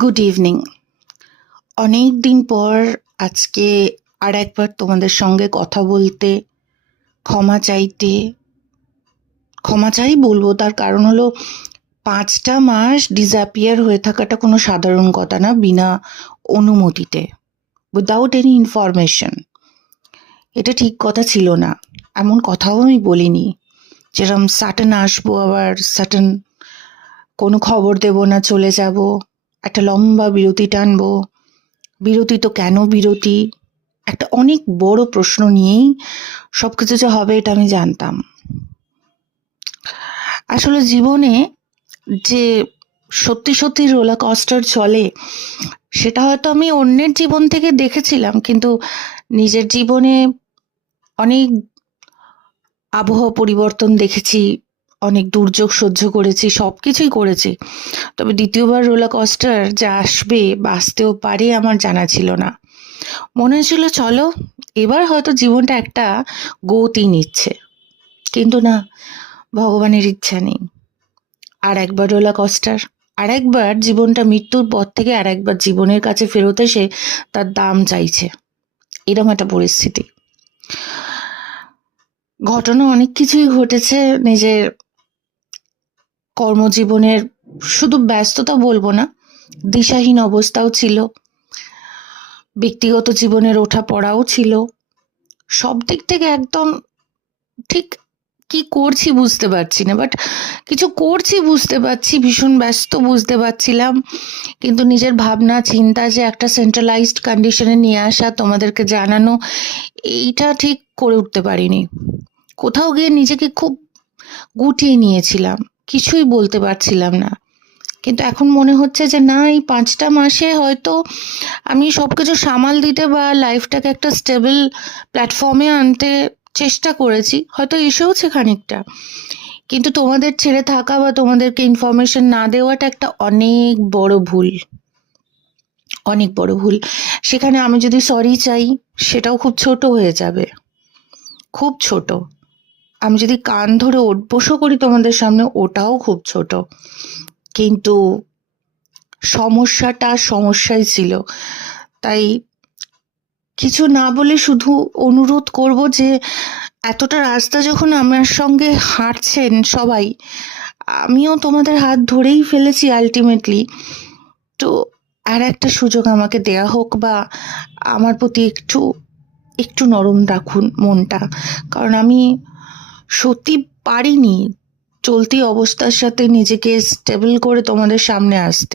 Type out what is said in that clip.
Good evening. অনেক দিন পর আজকে আর একবার তোমাদের সঙ্গে কথা বলতে, ক্ষমা চাইতে, ক্ষমা চাই বলবো তার কারণ হলো 5টা মাস ডিসঅ্যাপিয়ার হয়ে থাকাটা কোনো সাধারণ কথা না, বিনা অনুমতিতে, উইদাউট এনি ইনফরমেশন। এটা ঠিক কথা ছিল না, এমন কথাও আমি বলিনি যেরকম সাটন আসবো আবার সাটন কোনো খবর দেব না, চলে যাব, একটা লম্বা বিরতি টানবো। বিরতি তো কেন বিরতি, একটা অনেক বড় প্রশ্ন নিয়েই সবকিছু যে হবে এটা আমি জানতাম। আসলে জীবনে যে সত্যি সত্যি রোলার কস্টার চলে সেটা হয়তো আমি অন্যের জীবন থেকে দেখেছিলাম, কিন্তু নিজের জীবনে অনেক আবহাওয়া পরিবর্তন দেখেছি, অনেক দুর্যোগ সহ্য করেছি, সবকিছুই করেছি। তবে দ্বিতীয়বার রোলার কস্টার যে আসবে বা আসতেও পারে আমার জানা ছিল না। মনে হয়েছিল চলো এবার হয়তো জীবনটা একটা গতি নিচ্ছে, কিন্তু না, ভগবানের ইচ্ছা নেই। আর একবার রোলার কস্টার, আর একবার জীবনটা মৃত্যুর পর থেকে আর একবার জীবনের কাছে ফেরত এসে তার দাম চাইছে, এরকম একটা পরিস্থিতি। ঘটনা অনেক কিছুই ঘটেছে নিজের কর্মজীবনের, শুধু ব্যস্ততা বলবো না, দিশাহীন অবস্থাও ছিল, ব্যক্তিগত জীবনের ওঠা পড়াও ছিল, সব দিক থেকে একদম ঠিক কি করছি বুঝতে পারছি না, বাট কিছু করছি বুঝতে পারছি, ভীষণ ব্যস্ত বুঝতে পারছিলাম, কিন্তু নিজের ভাবনা চিন্তা যে একটা সেন্ট্রালাইজড কন্ডিশনে নিয়ে আসা, তোমাদেরকে জানানো, এইটা ঠিক করে উঠতে পারিনি। কোথাও গিয়ে নিজেকে খুব গুটিয়ে নিয়েছিলাম, কিছুই বলতে পারছিলাম না। কিন্তু এখন মনে হচ্ছে যে না, এই 5টা মাসে হয়তো আমি সবকিছু সামাল দিতে বা লাইফটাকে একটা স্টেবল প্ল্যাটফর্মে আনতে চেষ্টা করেছি, হয়তো এসেওছে খানিকটা, কিন্তু তোমাদের ছেড়ে থাকা বা তোমাদেরকে ইনফরমেশন না দেওয়াটা একটা অনেক বড় ভুল, অনেক বড় ভুল। সেখানে আমি যদি সরি চাই সেটাও খুব ছোট হয়ে যাবে, খুব ছোট। আমি যদি কান ধরে ওঠবসও করি তোমাদের সামনে, ওটাও খুব ছোট। কিন্তু সমস্যাটা সমস্যাই ছিল। তাই কিছু না বলে শুধু অনুরোধ করব যে এতটা রাস্তা যখন আমার সঙ্গে হাঁটছেন সবাই, আমিও তোমাদের হাত ধরেই ফেলেছি আলটিমেটলি, তো আর একটা সুযোগ আমাকে দেয়া হোক, বা আমার প্রতি একটু একটু নরম রাখুন মনটা, কারণ আমি সত্যি পারিনি চলতি অবস্থার সাথে নিজেকে স্টেবল করে তোমাদের সামনে আসতে।